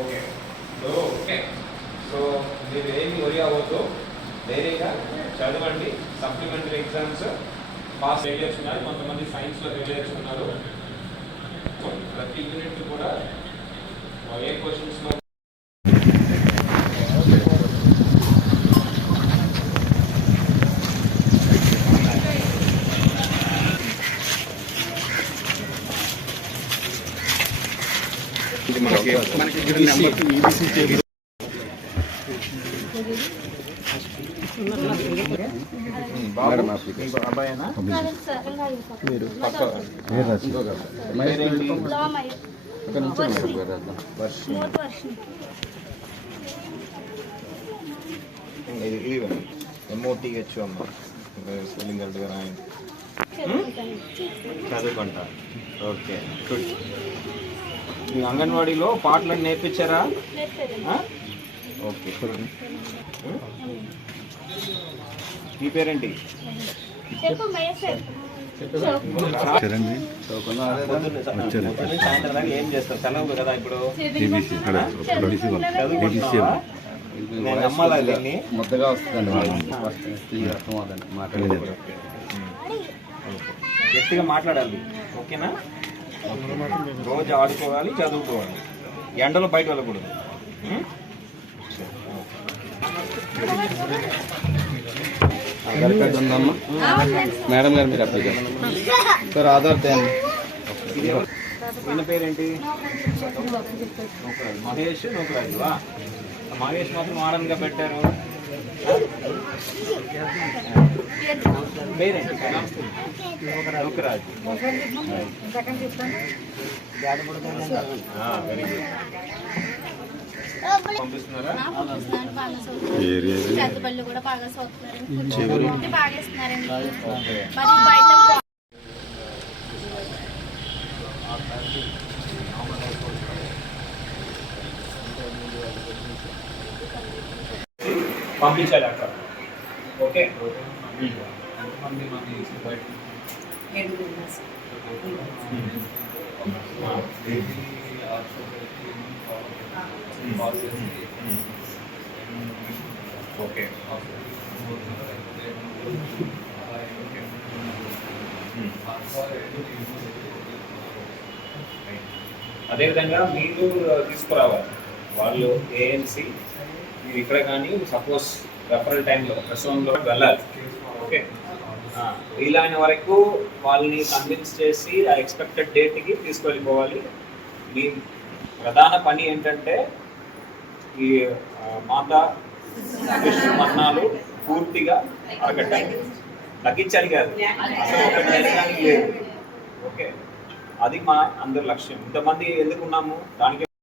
Okay so మీరు ఏమి వరి అవ్వద్దు, ధైర్యంగా చదవండి. సప్లిమెంటరీ ఎగ్జామ్స్ పాస్ ఫెయిలియర్స్ ఉన్నారు, కొంతమంది సైన్స్లో ఫెయిలియర్స్ ఉన్నారు. ప్రతి యూనిట్ కూడా ఏ క్వశ్చన్స్లో MOTH అమ్మ స్పెల్లింగ్ కరెక్ట్గా రాయండి. చదువుకుంటా. Okay good. మీ అంగన్వాడీలో పాటలను నేర్పించారా? ఓకే. మీ పేరేంటి? సాయంత్రం దాకా ఏం చేస్తారు? సెలవు కదా ఇప్పుడు. చదువుకుంటున్నావా? నేను నమ్మాలా దీన్ని? ముద్దగా వస్తుందండి గట్టిగా మాట్లాడాలి, ఓకేనా? రోజు ఆడుకోవాలి, చదువుకోవాలి, ఎండలో బయట వెళ్ళకూడదు. మేడం గారు మీరు అప్లికేషన్ సార్ ఆధార్ తేండి. ఈయన పేరేంటి? మహేష్ నూకరాజువా? మహేష్ మాత్రం ఆడన్గా పెట్టారు. పేరేంటి? నూకరాజు. Very good. పంపిస్తున్నారా? పంపించాలి అక్కడ. ఓకే. ఓకే. అదేవిధంగా మీరు తీసుకురావాలి వాళ్ళు ఏఎన్సి. మీరు ఇక్కడ కానీ సపోజ్ రెఫరల్ టైంలో ప్రసవంలో వెళ్ళాలి. ఓకే. వీలైన వరకు వాళ్ళని కన్విన్స్ చేసి ఆ ఎక్స్పెక్టెడ్ డేట్కి తీసుకెళ్ళిపోవాలి. మీ ప్రధాన పని ఏంటంటే ఈ మాతా శిశు మరణాలు పూర్తిగా అరగట్టాలి. తగ్గించాలి కాదు, అసలు ఒకటి జరగడానికి లేదు. ఓకే, అది మా అందరి లక్ష్యం. ఇంతమంది ఎందుకున్నాము దానికి